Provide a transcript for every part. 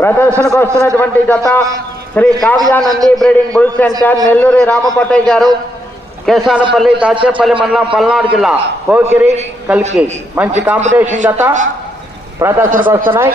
ప్రదర్శనకు వస్తున్నటువంటి జత Shri Kavyanandi breeding bull centre Nelluri Ramapattaiah గారు కేసానపల్లి దాచేపల్లి మండలం పల్నాడు జిల్లా పోకిరి కల్కి. మంచి కాంపిటీషన్ జత ప్రదర్శనకు వస్తున్నాయి.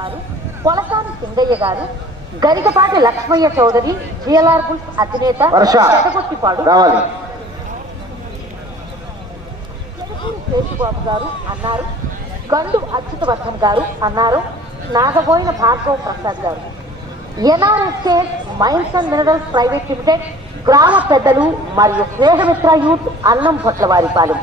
గారు కొలసాని సింగయ్య గారు గరికపాటి లక్ష్మయ్య చౌదరి జిఎల్ఆర్ బుల్స్ అధినేత చెరుకూరి శేషుబాబు గారు అన్నారు గండు అచ్యుతవర్ధన్ గారు అన్నారు నాగబోయిన భార్గవ ప్రసాద్ గారు. NR estate mines and minerals private limited గ్రామ పెద్దలు మరియు స్నేహమిత్ర యూత్ అన్నం పొట్లవారిపాలెం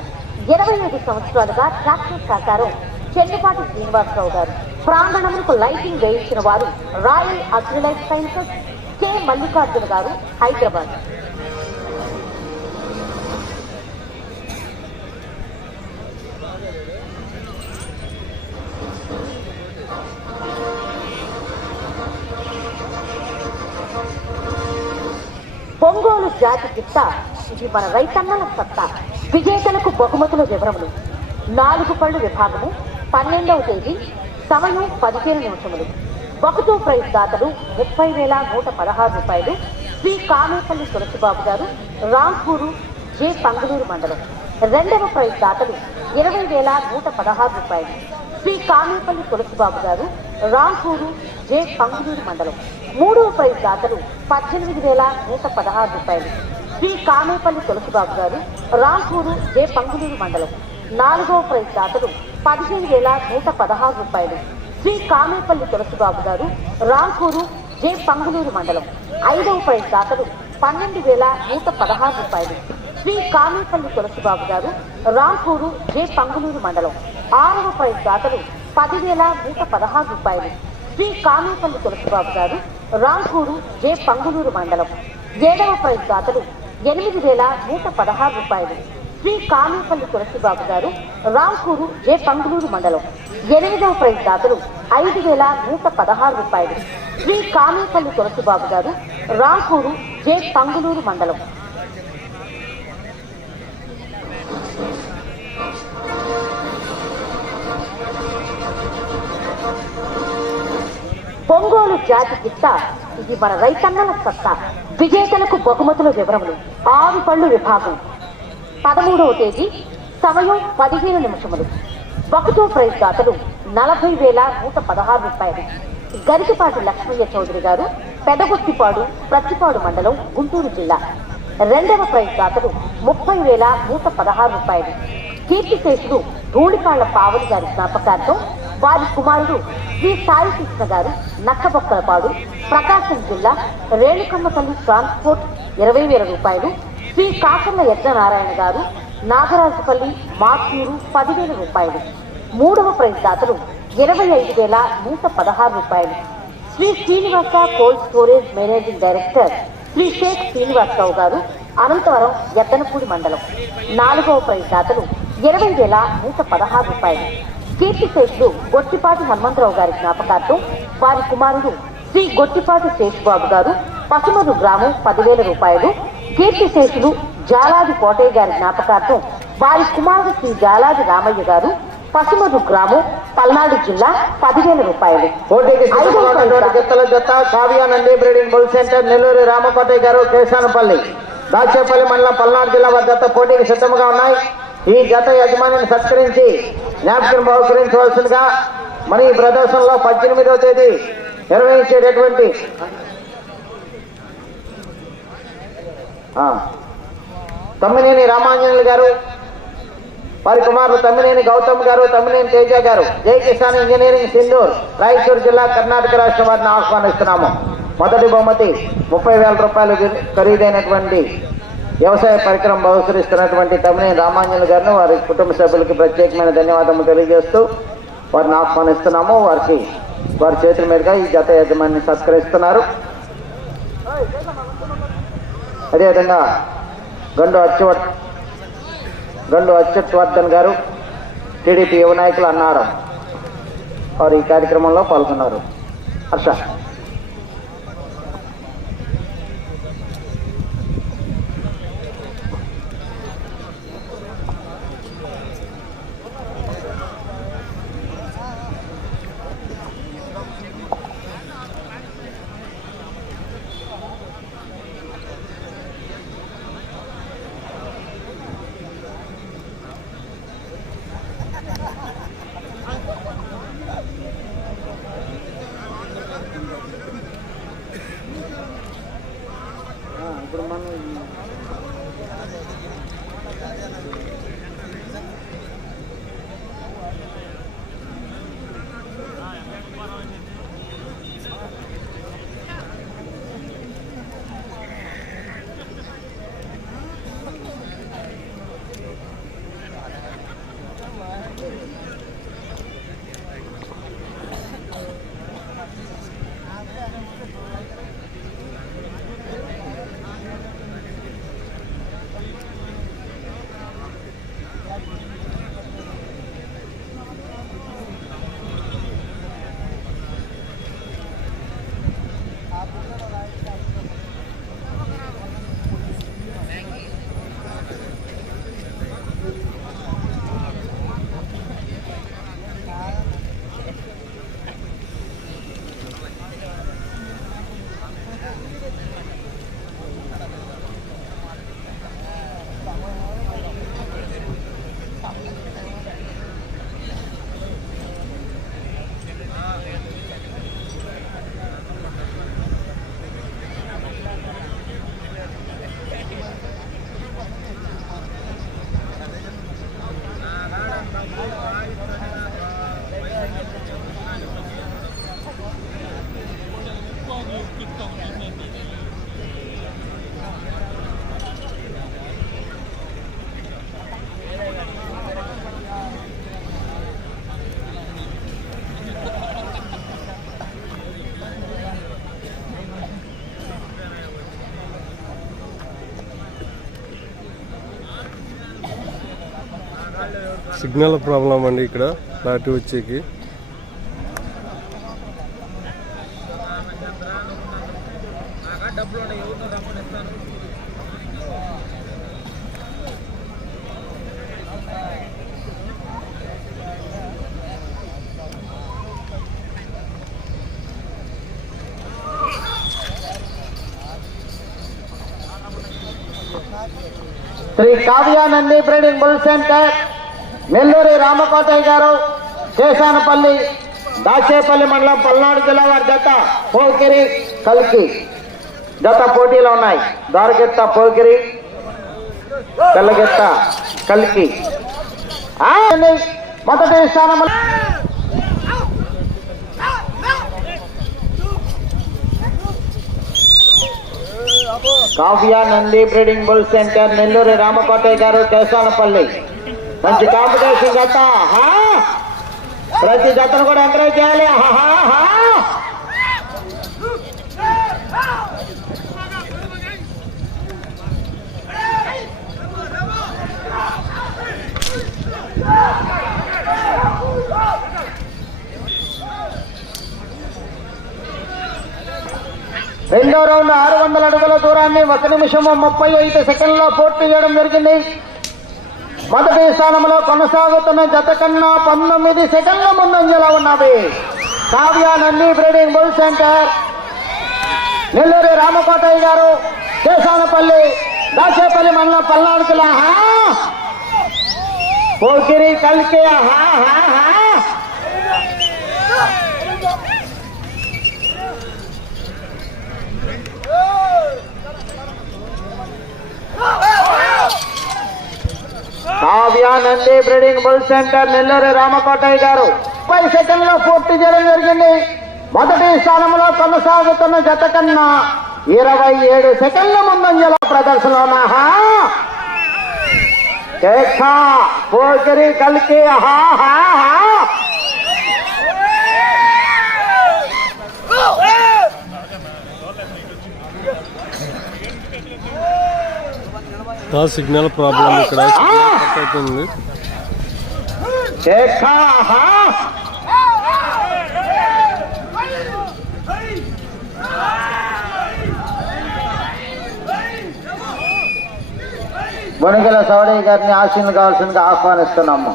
ఇరవై ఐదు సంవత్సరాలుగా ట్రాక్టర్ సహకారం చెన్నిపాటి శ్రీనివాసరావు గారు. ప్రాంగణములకు లైటింగ్ వేయించిన వారు royal agrilife sciences K. Mallikarjuna గారు హైదరాబాద్. పొంగోలు జాతి గిట్ట ఇది మన రైతన్నల సత్తా. విజేతలకు బహుమతుల వివరములు. నాలుగు పళ్ళు విభాగము పన్నెండవ తేదీ సమయం పదిహేను నిమిషములు. ఒకటో ప్రైజ్ దాతలు ముప్పై వేల నూట పదహారు రూపాయలు శ్రీ కామేపల్లి తులసిబాబు గారు రాంపూరు జే పంగళూరు మండలం. రెండవ ప్రైజ్ దాతలు ఇరవై వేల నూట పదహారు రూపాయలు శ్రీ కామేపల్లి తులసిబాబు గారు రాంపూరు జే పంగులూరు మండలం. మూడవ ప్రైజ్ దాతలు పద్దెనిమిది వేల నూట పదహారు రూపాయలు శ్రీ కామేపల్లి తులసిబాబు గారు రాంపూరు జే పంగులూరు మండలం. నాలుగవ ప్రైజ్ దాతలు పదిహేను వేల నూట పదహారు రూపాయలు. శ్రీ కామేపల్లి తులసిబాబు గారు రాంపూరు జే. పంగులూరు మండలం. ఐదవ ప్రైజ్ దాతలు పన్నెండు వేల నూట పదహారు రూపాయలు. శ్రీ కామేపల్లి తులసిబాబు గారు రాంపూరు జే. పంగులూరు మండలం. ఆరవ ప్రైజ్ దాతలు పదివేల నూట పదహారు రూపాయలు. శ్రీ కామేపల్లి తులసిబాబు గారు రాంపూరు జే. పంగులూరు మండలం. ఏడవ ప్రైజ్ దాతలు ఎనిమిది వేల నూట పదహారు రూపాయలు. శ్రీ కామేపల్లి తులసిబాబు గారు రాంకూరు జే. పంగులూరు మండలం. ఎనిమిదవ ప్రైజ్ దాతలు ఐదు వేల నూట పదహారు రూపాయలు. శ్రీ కామేపల్లి తులసిబాబు గారు రాంకూరు జే. పంగులూరు మండలం. పొంగోలు జాతి గిట్ట ఇది మన రైతన్నల సత్తా. విజేతలకు బహుమతుల వివరములు. ఆరు పళ్ళు విభాగం. పదమూడవ తేదీ సమయం పదిహేను నిమిషములు. ఒకటో ప్రైజ్ దాతలు నలభై వేల నూట పదహారు రూపాయలు. గరికపాటి లక్ష్మయ్య చౌదరి గారు పెదగుత్తిపాడు ప్రత్తిపాడు మండలం గుంటూరు జిల్లా. రెండవ ప్రైజ్ దాతలు ముప్పై వేల నూట పదహారు రూపాయలు. కీర్తిశేషుడు ధూళికాళ్ళ పావని గారి జ్ఞాపకార్థం వారి కుమారుడు శ్రీ సాయి కృష్ణ గారు నక్కబొక్కలపాడు ప్రకాశం జిల్లా రేణుకమ్మపల్లి ట్రాన్స్పోర్ట్ ఇరవై వేల రూపాయలు. శ్రీ కాకన్న యజ్ఞనారాయణ గారు నాగరాజుపల్లి మాట్యూరు పదివేల రూపాయలు. మూడవ ప్రైజ్ దాతలు ఇరవై ఐదు వేల నూట పదహారు రూపాయలు. Shri Srinivasa cold storage managing director Shri Sheikh Srinivasarao గారు అనంతవరం ఎద్దనపూడి మండలం. నాలుగవ ప్రైజ్ దాతలు ఇరవై వేల నూట పదహారు రూపాయలు. కీర్తిశేషులు గొట్టిపాటి హనుమంతరావు గారి జ్ఞాపకార్థం వారి కుమారుడు శ్రీ గొట్టిపాటి శేషుబాబు గారు పసుమరు గ్రామం పదివేల రూపాయలు. కీర్తిశేషులు జాలాది కోటయ్య గారి జ్ఞాపకార్థం వారి కుమారుడు శ్రీ జాలాది రామయ్య గారు పసుమరు గ్రామం పల్నాడు జిల్లా పదివేల రూపాయలు. జతల జత Kavya Nandi breeding bull centre Nellore Ramakotaiah గారు కేశానపల్లి. దాచేపల్లి మండలం పల్నాడు జిల్లా జత పోటీకి సిద్ధంగా ఉన్నాయి. ఈ జత యజమానిని సత్కరించి జ్ఞాపకం బహుకరించవలసిందిగా మన ఈ ప్రదర్శనలో పద్దెనిమిదవ తేదీ నిర్వహించేటటువంటి తమ్మినేని రామాంజనులు గారు వారి కుమారులు తమ్మినేని గౌతమ్ గారు తమ్మినేని తేజ గారు. జై కిసాన్ ఇంజనీరింగ్ సింధూర్ రాయచూరు జిల్లా కర్ణాటక రాష్ట్రం వారిని ఆహ్వానిస్తున్నాము. మొదటి బహుమతి ముప్పై వేల రూపాయలు ఖరీదైనటువంటి వ్యవసాయ పరికరం బహుకరిస్తున్నటువంటి తమ్మినేని రామాంజనులు గారిని వారి కుటుంబ సభ్యులకి ప్రత్యేకమైన ధన్యవాదాలు తెలియజేస్తూ వారిని ఆహ్వానిస్తున్నాము. వారికి వారి చేతుల మీదుగా ఈ జత యజమాని సత్కరిస్తున్నారు. అదేవిధంగా గండు అచ్చువట్ గండు అచ్యుత్వర్ధన్ గారు టీడీపీ యువ నాయకులు అన్నారు వారు ఈ కార్యక్రమంలో పాల్గొన్నారు. హర్ష. సిగ్నల్ ప్రాబ్లం అండి ఇక్కడ లాటి వచ్చేకి Shri Kavyanandi breeding bull centre Nelluri Ramakotaiah గారు శేషానపల్లి దాచేపల్లి మండలం పల్నాడు జిల్లా వారి జత పోకిరి కల్కి జత పోటీలో ఉన్నాయి. దారగెత్త పోకిరి తెల్లగెత్త కల్కి. మొదటి స్థానంలో coffea Nandi breeding bull centre Nelluri Ramakotaiah గారు కేశానపల్లి. మంచి కాంపిటీషన్ జత ప్రతి జతను కూడా ఎంకరేజ్ చేయాలి. ఆహా! రెండో రౌండ్ ఆరు వందల అడుగుల దూరాన్ని ఒక నిమిషము ముప్పై ఐదు సెకండ్లో పూర్తి చేయడం జరిగింది. మొదటి స్థానంలో కొనసాగుతున్న జత కన్నా పంతొమ్మిది సెకండ్ల ముందంజలో ఉన్నవి Kavya Nandi breeding bull centre. Nelluri Ramakotaiah గారు కేశానపల్లి దాచేపల్లి మండలం పల్నాడు జిల్లా పోకిరి కల్కి ఆహా, ఆహా! Kavya Nandi breeding bull centre Nelluri Ramakotaiah గారు. ముప్పై సెకండ్లో పూర్తి చేయడం జరిగింది. మొదటి స్థానంలో కొనసాగుతున్న జత కన్నా ఇరవై ఏడు సెకండ్ల ముందంజలో ప్రదర్శన ఆహా. ఆ సిగ్నల్ ప్రాబ్లం ఇక్కడ. సిగ్నల్ కట్ అవుతుంది గారిని ఆశీను కావాల్సిందిగా ఆహ్వానిస్తున్నాము.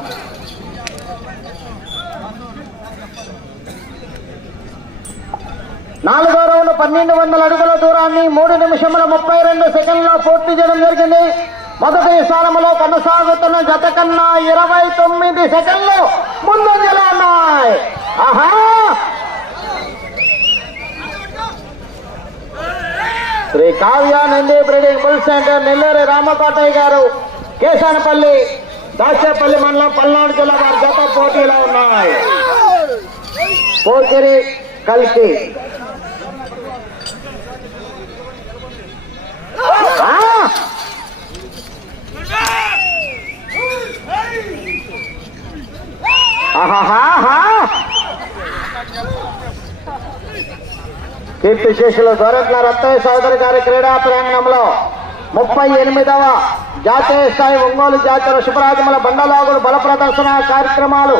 నాలుగో రౌండ్ పన్నెండు వందల అడుగుల దూరాన్ని మూడు నిమిషముల ముప్పై రెండు సెకండ్లో పూర్తి చేయడం జరిగింది. మొదటి స్థానంలో కొనసాగుతున్న జత కన్నా ఇరవై తొమ్మిది సెకండ్లు ముందంజలో ఉన్నాయి. ఆహా! Shri Kavya Nandi breeding bull centre Nelluri Ramakotaiah గారు కేశానపల్లి దాచేపల్లి మండలం పల్నాడు జిల్లా వారి జత పోటీలో ఉన్నాయి. పోకిరి కల్కి కీర్తి శేషులు దొరట్ల రత్తయ్య సోదరి గారి క్రీడా ప్రాంగణంలో ముప్పై ఎనిమిదవ జాతీయ స్థాయి ఒంగోలు జాతీయ శుభరాజముల బండలాగుడు బల ప్రదర్శన కార్యక్రమాలు.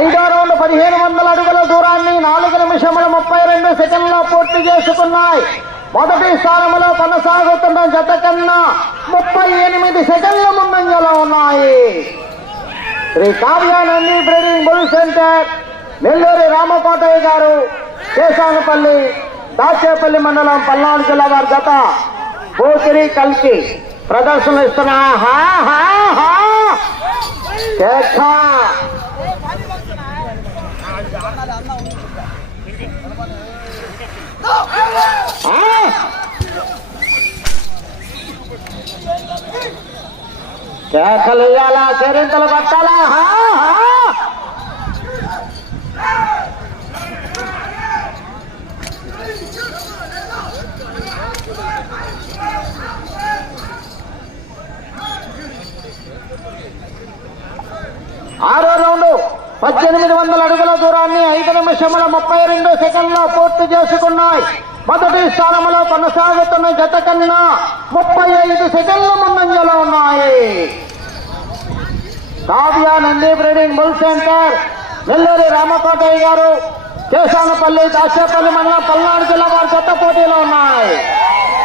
ఐదో రౌండ్ పదిహేను వందల అడుగుల దూరాన్ని నాలుగు నిమిషముల ముప్పై రెండు సెకండ్లో పూర్తి చేసుకున్నాయి. మొదటి స్థానంలో కొనసాగుతున్న జత కన్నా ముప్పై ఎనిమిది సెకండ్ల ముందంజలో ఉన్నాయి. Shri Kavyanandi breeding bull centre Nelluri Ramakotaiah గారు కేశానపల్లి దాచేపల్లి మండలం పల్నాడు జిల్లా వారి జత. పోకిరి కలిసి ప్రదర్శన ఇస్తున్నా. హా హా హా. కేకలు వేయాలా చరింతలు పట్టాలా? ఆరో రౌండ్ పద్దెనిమిది వందల అడుగుల దూరాన్ని ఐదు నిమిషముల ముప్పై రెండు సెకండ్లో పూర్తి చేసుకున్నాయి. మొదటి స్థానంలో కొనసాగుతున్న జత కన్నా ముప్పై ఐదు సెకండ్ల ముందంజలో ఉన్నాయి. Kavya Nandi breeding bull centre. Nelluri Ramakotaiah గారు కేశానపల్లి దాచేపల్లి మండలం పల్నాడు జిల్లా వారి కొత్త పోటీలో ఉన్నాయి.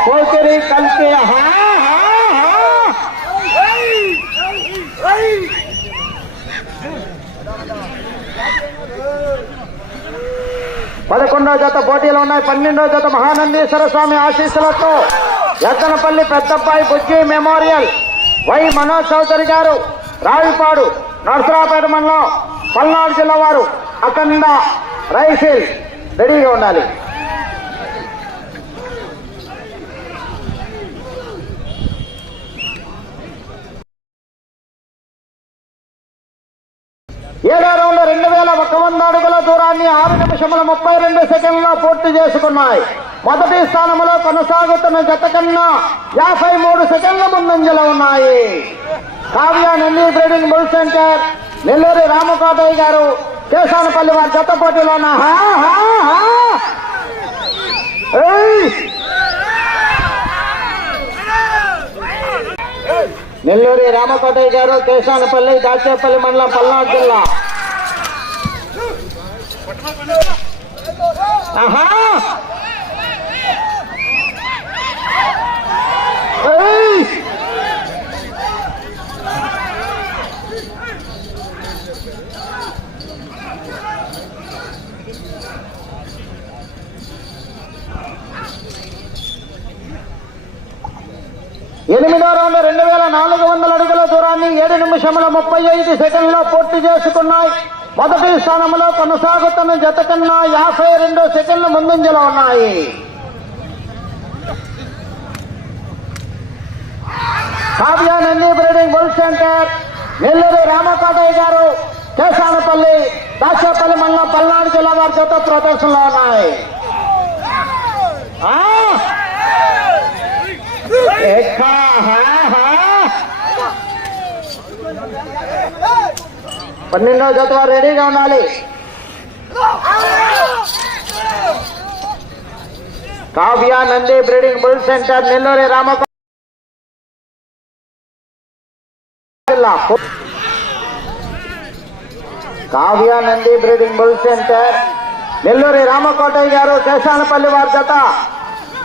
పోకిరి కలిసి హా, హా, హా. పదకొండో జత పోటీలు ఉన్నాయి. పన్నెండో జత మహానందీశ్వర స్వామి ఆశీస్సులతో ఎత్తనపల్లి పెద్దబ్బాయి బుజ్జి మెమోరియల్. వై మనోజ్ చౌదరి గారు రావిపాడు నర్సరాపేట మండలం పల్నాడు జిల్లా వారు అఖండ రైఫిల్ రెడీగా ఉండాలి ఏడో రౌండ్ రెండు వేల ఒక వంద అడుగుల దూరాన్ని ఆరు నిమిషముల ముప్పై రెండు సెకండ్లో పూర్తి చేసుకున్నాయి. మొదటి స్థానంలో కొనసాగుతున్న జత కన్నా యాభై మూడు సెకండ్ల ముందంజలో ఉన్నాయి. Kavya Nandi breeding bull centre Nelluri Ramakotaiah గారు కేశానపల్లి వారి జత పోటీలో నెల్లూరి రామకోటయ్య గారు కేశానపల్లి దాచేపల్లి మండలం పల్నాడు జిల్లా. ఆహా! ఎనిమిదో రౌండ్ రెండు వేల నాలుగు వందల అడుగుల దూరాన్ని ఏడు నిమిషముల ముప్పై ఐదు సెకండ్లో పూర్తి చేసుకున్నాయి మొదటి స్థానంలో కొనసాగుతున్న జత కన్నా యాభై రెండు సెకండ్ల ముందంజలో ఉన్నాయి Kavyanandi breeding bull centre Nellore Ramakotaiah గారు కేశానపల్లి దాచేపల్లి మండలం పల్నాడు జిల్లా వారి జత ప్రదర్శనలో ఉన్నాయి ఆ! ఎక్కా, హా, హా. పన్నెండవ జత రెడీగా ఉండాలి. Kavya Nandi breeding bull centre Nelluri రామక జిల్లా. Kavya Nandi breeding bull centre Nelluri Ramakotaiah గారు కేశానపల్లి వారి జత.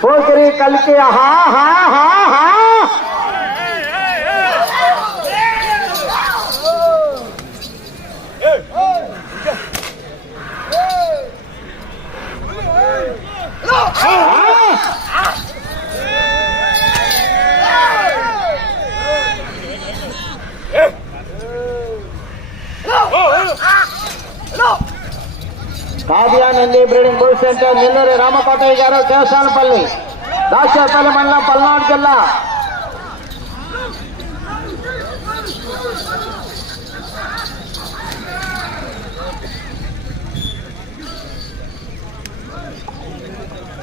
పోకిరి కలిసి హా హా హా హా Kadiyanandi breeding bull center Nelluri Ramakotayya గారు దేవసానపల్లి దాచేపల్లి మండలం పల్నాడు జిల్లా.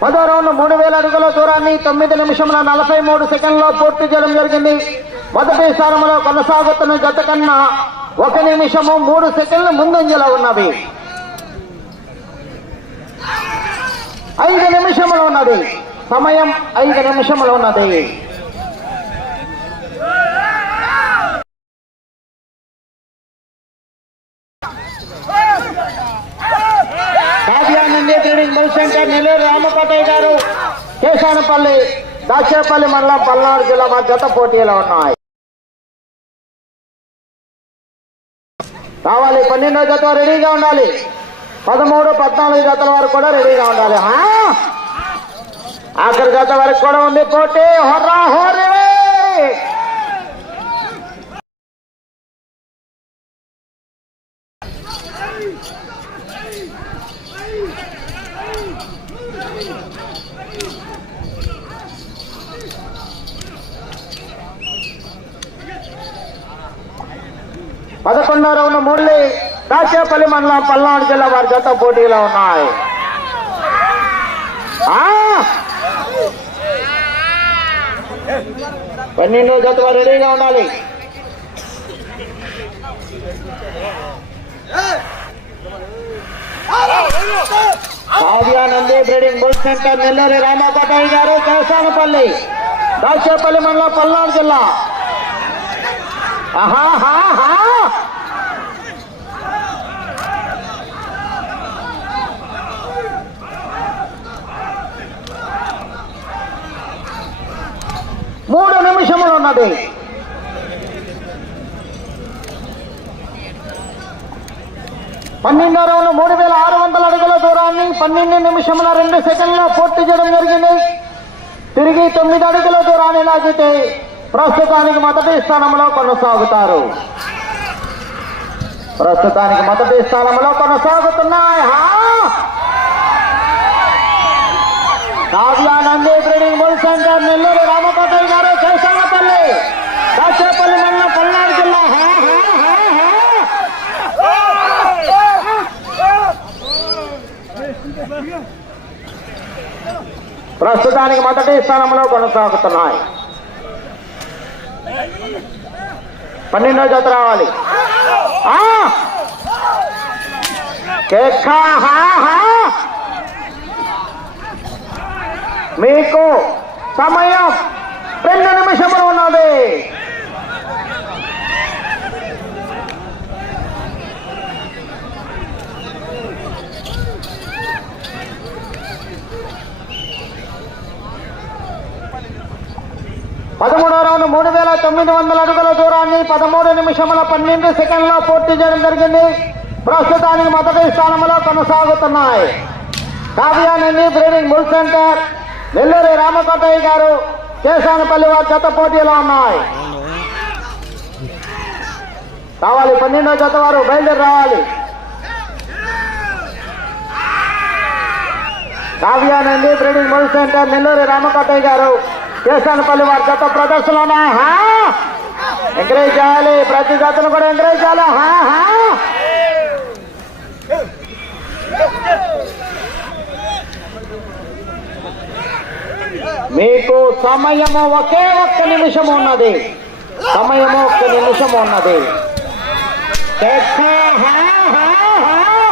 పదో రౌండ్ మూడు వేల అడుగుల దూరాన్ని తొమ్మిది నిమిషముల నలభై మూడు సెకండ్లో పూర్తి చేయడం జరిగింది. మొదటి స్థానంలో కొనసాగుతున్న జత కన్నా ఒక నిమిషము మూడు సెకండ్లు ముందంజలో ఉన్నవి. ఐదు నిమిషములు ఉన్నది. సమయం ఐదు నిమిషములు ఉన్నది కావ్యానంది ట్రేడింగ్ నెల్లూరు రామకోటయ్య గారు. కేశానపల్లి దాచేపల్లి మండలం పల్నాడు జిల్లా మా జత పోటీలో ఉన్నాయి. కావాలి పన్నెండో జత రెడీగా ఉండాలి. పదమూడు పద్నాలుగు జతల వరకు కూడా రెడీగా ఉండాలి. ఆఖరి జత వరకు కూడా ఉంది పోటీ. హోర్రా హోరీ పదకొండవ రౌండ్ మురళి దాచేపల్లి మండలం పల్నాడు జిల్లా వారి జత పోటీలో ఉన్నాయి. పన్నెండో జత వారు రెడీగా ఉండాలి. Kavyanandi breeding bull center Nelluri Ramakotayya గారు కేశానపల్లి దాచేపల్లి మండలం పల్నాడు జిల్లా. మూడు నిమిషములు ఉన్నది. పన్నెండో రౌండ్ మూడు వేల ఆరు వందల అడుగుల దూరాన్ని పన్నెండు నిమిషముల రెండు సెకండ్ల పూర్తి చేయడం జరిగింది. తిరిగి తొమ్మిది అడుగుల దూరాన్ని లాగితే ప్రస్తుతానికి మొదటి స్థానంలో కొనసాగుతారు. ప్రస్తుతానికి మొదటి స్థానంలో కొనసాగుతున్నాయి. హా! Kavyanandi breeding bull centre Nellore Ramakotaiah గారు కేశాలపల్లి దాచేపల్లి మండలం పల్నాడు జిల్లా. ప్రస్తుతానికి మొదటి స్థానంలో కొనసాగుతున్నాయి. పన్నెండో జత రావాలి. ఆ! మీకు సమయం రెండు నిమిషములు ఉన్నది. పదమూడో రౌండ్ మూడు వేల తొమ్మిది వందల అడుగుల దూరాన్ని పదమూడు నిమిషముల పన్నెండు సెకండ్లో పూర్తి చేయడం జరిగింది. ప్రస్తుతానికి మొదటి స్థానంలో కొనసాగుతున్నాయి. Kavyanandi breeding bull centre. Nelluri Ramakotaiah గారు కేశానపల్లి వారి జత పోటీలో ఉన్నాయి. కావాలి పన్నెండో జత వారు బయలుదేరి రావాలి Kavyanandi breeding bull center Nelluri Ramakotayya గారు కేశానపల్లి వారి జత ప్రదర్శనలో హా? ఎంకరేజ్ చేయాలి. ప్రతి జతను కూడా ఎంకరేజ్ చేయాలి. హా? హా? మీకు సమయము ఒకే ఒక్క నిమిషం ఉన్నది. సమయము ఒక్క నిమిషం ఉన్నది. ఆహా హా, హా, హా.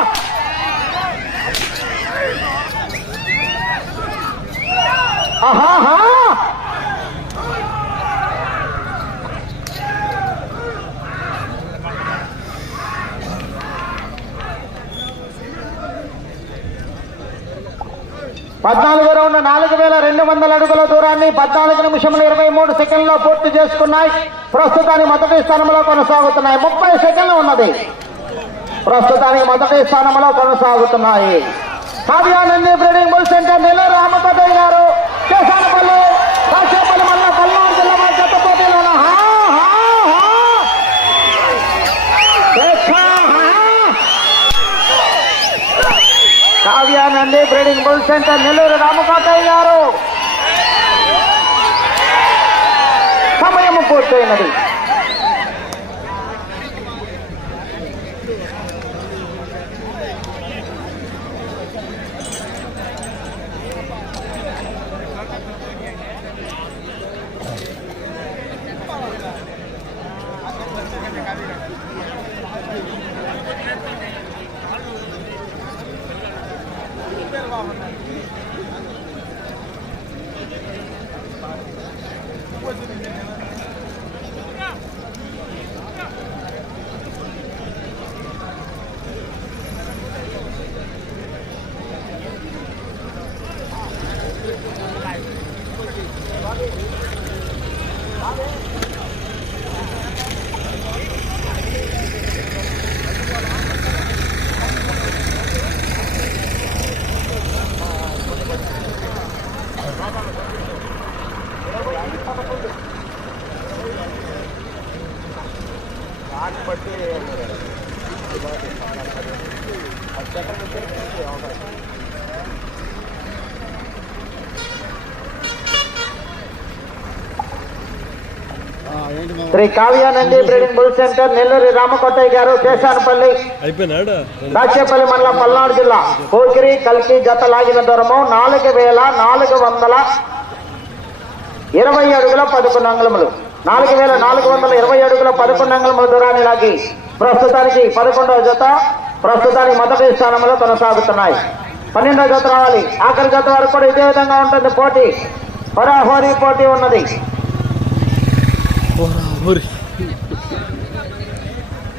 ఆహాహా. పద్నాలుగు రౌండ్ నాలుగు వేల రెండు వందల అడుగుల దూరాన్ని పద్నాలుగు నిమిషములు ఇరవై మూడు సెకండ్లో పూర్తి చేసుకున్నాయి. ప్రస్తుతానికి మొదటి స్థానంలో కొనసాగుతున్నాయి. ముప్పై సెకండ్లు ఉన్నది. ప్రస్తుతానికి మొదటి స్థానంలో కొనసాగుతున్నాయి. Kavyanandi breeding bull centre Nellore Ramakotaiah గారు కేశానపల్లి కాసేపల్లి మల్ల పల్నాడు జిల్లా వారి జత పోటీలో ఉన్న హా, హా, హా. కేశా, హా. Kavyanandi breeding bull centre Nellore Ramakatayya గారు. సమయం పూర్తయినది. Mohammed. Shri Kavyanandi breeding bull centre Nelluri Ramakotaiah గారు కేశానపల్లి అయిపోయినాడా? దాచేపల్లి మండలం పల్నాడు జిల్లా పోకిరి కల్కి జత లాగిన దూరము నాలుగు వేల నాలుగు వందల ఇరవై అడుగుల పదకొండు అంగుళములు. నాలుగు వేల నాలుగు వందల ఇరవై అడుగుల పదకొండు అంగుళముల దూరాన్ని లాగి ప్రస్తుతానికి పదకొండవ జత ప్రస్తుతానికి మొదటి స్థానంలో కొనసాగుతున్నాయి. పన్నెండవ జత రావాలి. ఆఖరి జత వరకు కూడా ఇదే విధంగా ఉంటుంది పోటీ. హోరా పోటీ ఉన్నది.